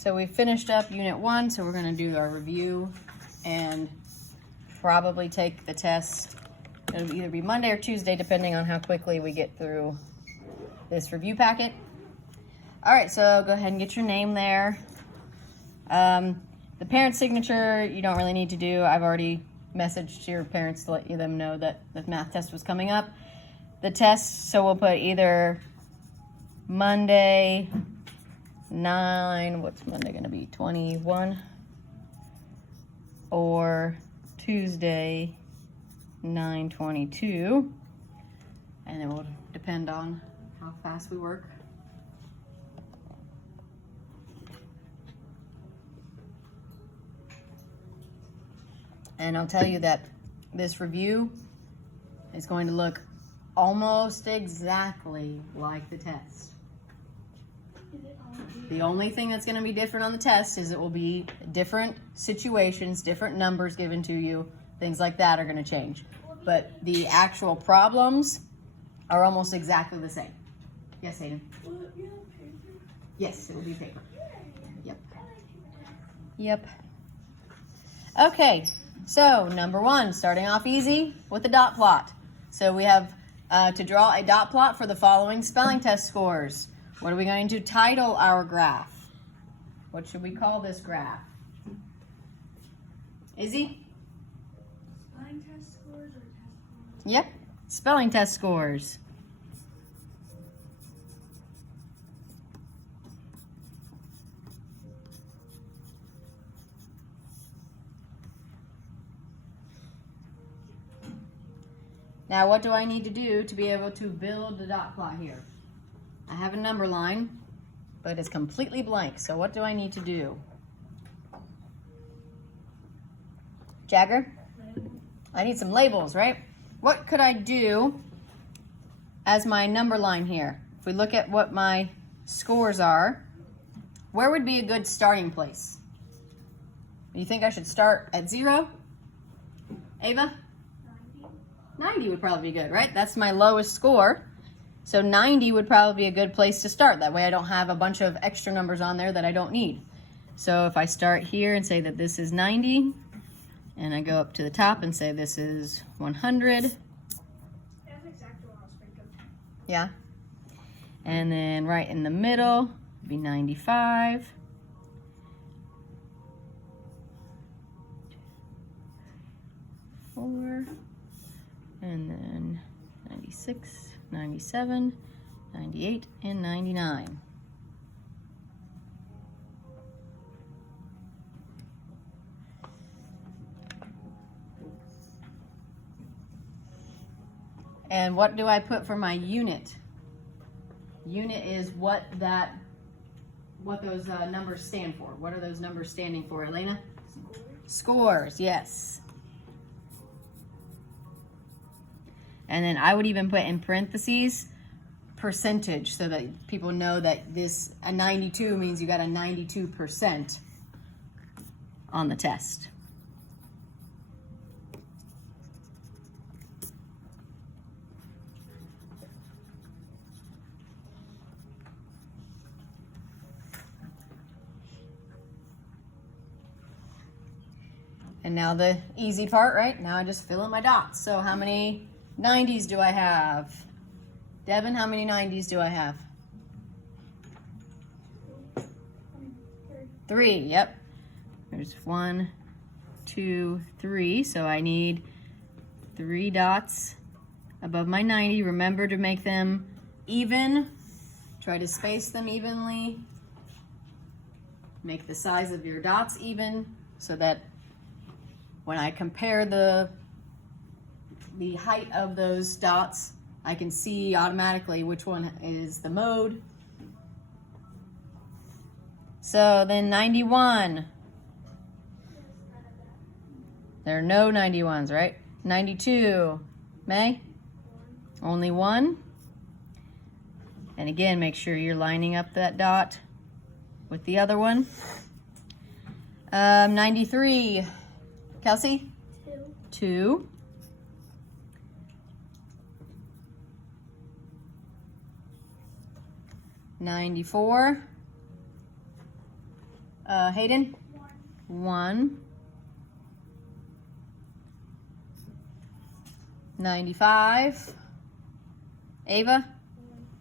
So we finished up Unit 1, so we're going to do our review and probably take the test. It'll either be Monday or Tuesday, depending on how quickly we get through this review packet. All right, so go ahead and get your name there. The parent signature, you don't really need to do. I've already messaged your parents to let them know that the math test was coming up. The test, so we'll put either Monday 9, what's Monday gonna be, 21, or Tuesday 9/22, and it will depend on how fast we work. And I'll tell you that this review is going to look almost exactly like the test. The only thing that's going to be different on the test is it will be different situations, different numbers given to you, things like that are going to change. But the actual problems are almost exactly the same. Yes, Hayden? Will it be on paper? Yes, it will be paper. Yep. Yep. Okay, so number 1, starting off easy with the dot plot. So we have to draw a dot plot for the following spelling test scores. What are we going to title our graph? What should we call this graph? Izzy? Spelling test scores or test scores? Yep, spelling test scores. Now, what do I need to do to be able to build the dot plot here? I have a number line, but it's completely blank. So what do I need to do? Jagger? I need some labels, right? What could I do as my number line here? If we look at what my scores are, where would be a good starting place? Do you think I should start at 0? Ava? 90 would probably be good, right? That's my lowest score. So 90 would probably be a good place to start. That way I don't have a bunch of extra numbers on there that I don't need. So if I start here and say that this is 90, and I go up to the top and say this is 100. That's exactly what I was thinking. Yeah. And then right in the middle would be 95. Four. And then 96, 97, 98, and 99. And what do I put for my unit? Unit is what those numbers stand for. What are those numbers standing for, Elena? Scores, yes. And then I would even put in parentheses percentage so that people know that a 92 means you got a 92% on the test. And now the easy part, right? Now I just fill in my dots. So how many 90s do I have? Devin, how many 90s do I have? 3, yep. There's 1, 2, 3. So I need 3 dots above my 90. Remember to make them even. Try to space them evenly. Make the size of your dots even so that when I compare the height of those dots, I can see automatically which one is the mode. So then 91. There are no 91s, right? 92. May? Only 1. And again, make sure you're lining up that dot with the other one. 93. Kelsey? 2. 94. Hayden? 1. 95. Ava?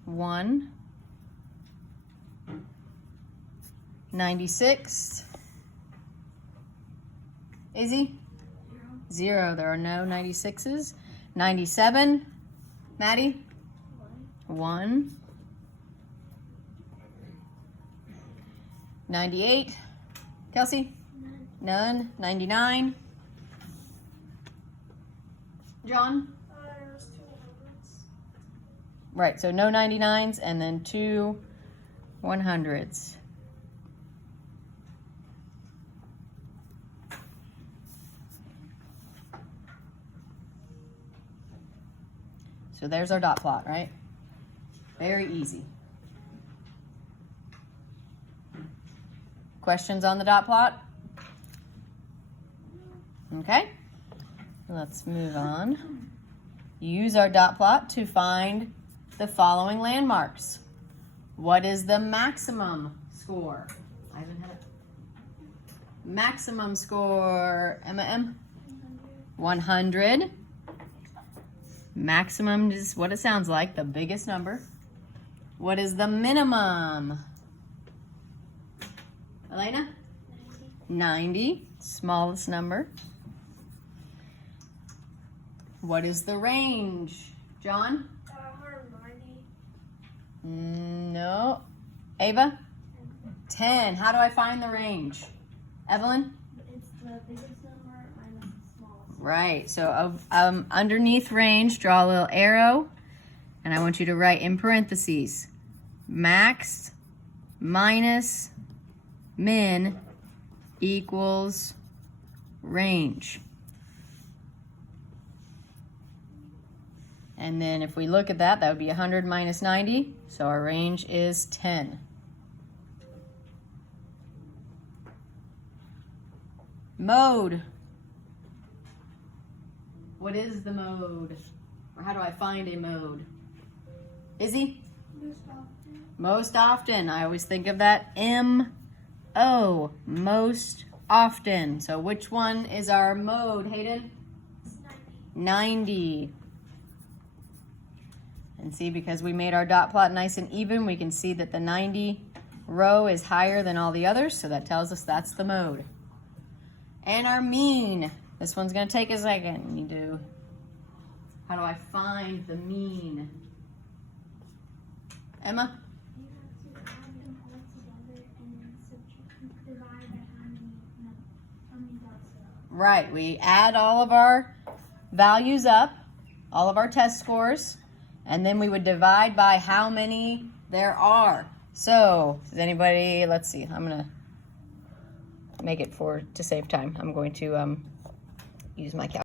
1. 96. Izzy? 0. There are no 96s. 97. Maddie? 1. 98. Kelsey? None. 99. John? There's 2 hundreds. Right, so no 99s and then 2 100s. So there's our dot plot, right? Very easy. Questions on the dot plot? Okay, let's move on. Use our dot plot to find the following landmarks. What is the maximum score? I haven't had it. Maximum score, Emma M? 100. Maximum is what it sounds like, the biggest number. What is the minimum? Elena? 90, smallest number. What is the range? John? 190. No. Ava? 10. How do I find the range? Evelyn? It's the biggest number minus the smallest. Right, so underneath range, draw a little arrow, and I want you to write in parentheses, max minus min equals range. And then if we look at that, that would be 100 minus 90, so our range is 10. Mode. What is the mode? Or how do I find a mode? Izzy? Most often. Most often. I always think of that M-O, most often. So which one is our mode, Hayden? It's 90. 90. And see, because we made our dot plot nice and even, we can see that the 90 row is higher than all the others, so that tells us that's the mode. And our mean. This one's going to take a second. You do. How do I find the mean? Emma? You have to add them all together and then divide by how many dots there are. Right, we add all of our values up, all of our test scores, and then we would divide by how many there are. So, does anybody, let's see, I'm going to make it to save time. I'm going to use my calculator.